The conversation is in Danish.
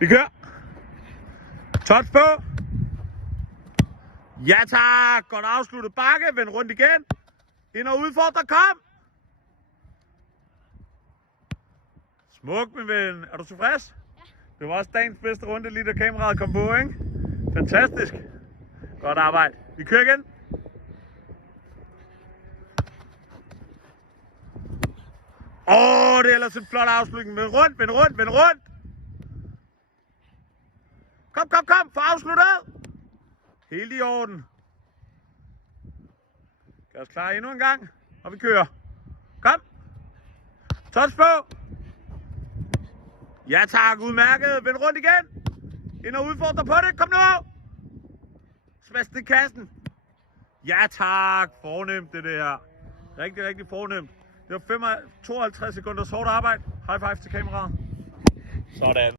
Vi kører. Touch på. Ja tak. Godt afsluttet bakke. Vend rundt igen. Ind og udfordre. Kom. Smuk, min ven. Er du tilfreds? Ja. Det var også dagens bedste runde, lige da kameraet kom på, ikke? Fantastisk. Godt arbejde. Vi kører igen. Det er ellers en flot afslutning. Vend rundt, vend rundt, vend rundt. Kom, kom, kom. Få afsluttet. Helt i orden. Gør os klar endnu en gang. Og vi kører. Kom. Touch på. Ja tak, udmærket. Vend rundt igen. Ind og udfordre på det. Kom nu. Smash den i kassen. Ja tak. Fornemt det der. Rigtig, rigtig fornemt. Det var 52 sekunders hårdt arbejde. High five til kameraet. Sådan.